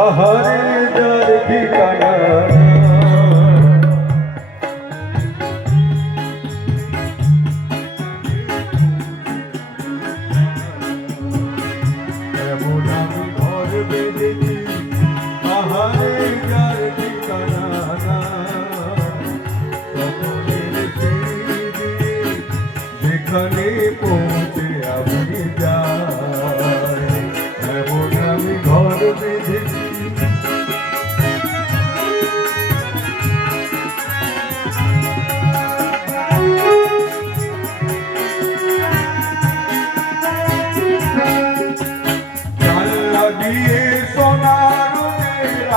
আহারে যার ঠিকানা এমন আমি ঘর বেঁধেছি আহারে যার ঠিকানা যেখানে পৌঁছে আমি যাই এমন আমি ঘর বেঁধেছি জানলা দিয়ে সোনার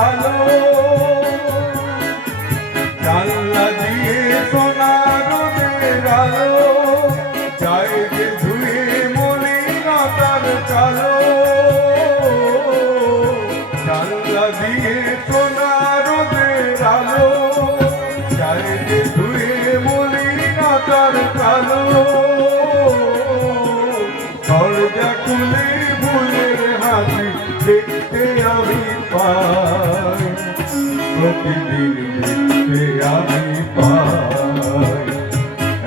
আলো জানলা দিয়ে সোনার আলো চাই যে ধুয়ে মলিনতার কালো জানলা দিয়ে সোনার আলো চাই যে ধুয়ে মলিনতার কালো দরজা খুলে ভুলের হাসি দেখতে আমি পাই প্রতিদিন দেখতে আমি পাই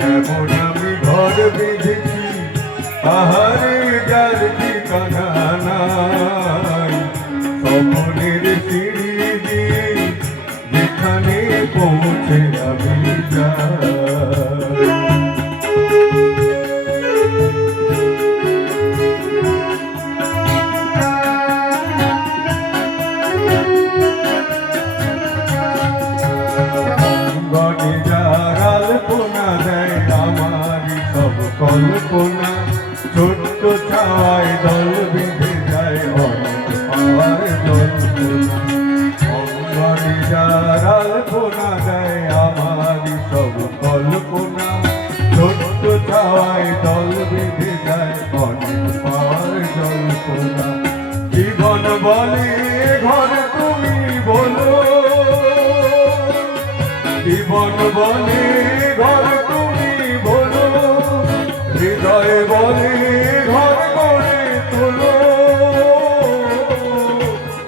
এমন আমি ঘর বেঁধেছি আহারে যার ঠিকানা নাই স্বপ্নের সিঁড়ি দিয়ে যেখানে পৌঁছে আমি যাই কল্পনা ছোট্ট ছাওয়ায় দল বেঁধে যায় অনেক পাওয়ার জল্পনা অঙ্গনে যার আলপনা দেয় আমারই সব কল্পনা ছোট্ট ছাওয়ায় দল বেঁধে যায় অনেক পাওয়ার জল্পনা জীবন বলে ঘর তুমি বলো জীবন বলে ঘর তুমি বলো হৃদয়ে বলে ঘর করে তোলো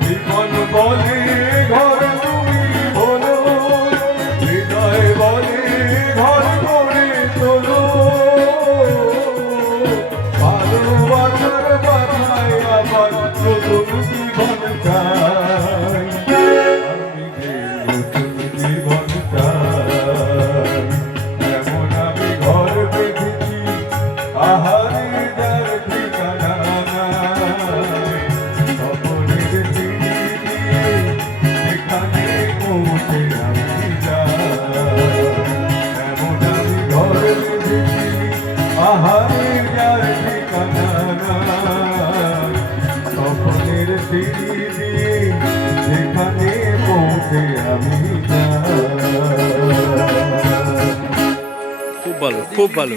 জীবন বলে ঘর তুমি বলো হৃদয়ে বলে ঘর করে তোলো ভালোবাসার বাধায় আবার নতুন জীবন চাই আমি যে নতুন জীবন চাই এমন আমি ঘর বেঁধেছি আহারে যার ঠিকানা নাই স্বপ্নের সিঁড়ি দিয়ে যেখানে পৌঁছে আমি যাই এমন আমি ঘর বেঁধেছি আহারে যার ঠিকানা নাই স্বপ্নের সিঁড়ি দিয়ে যেখানে পৌঁছে আমি যাই খুব ভালো খুব ভালো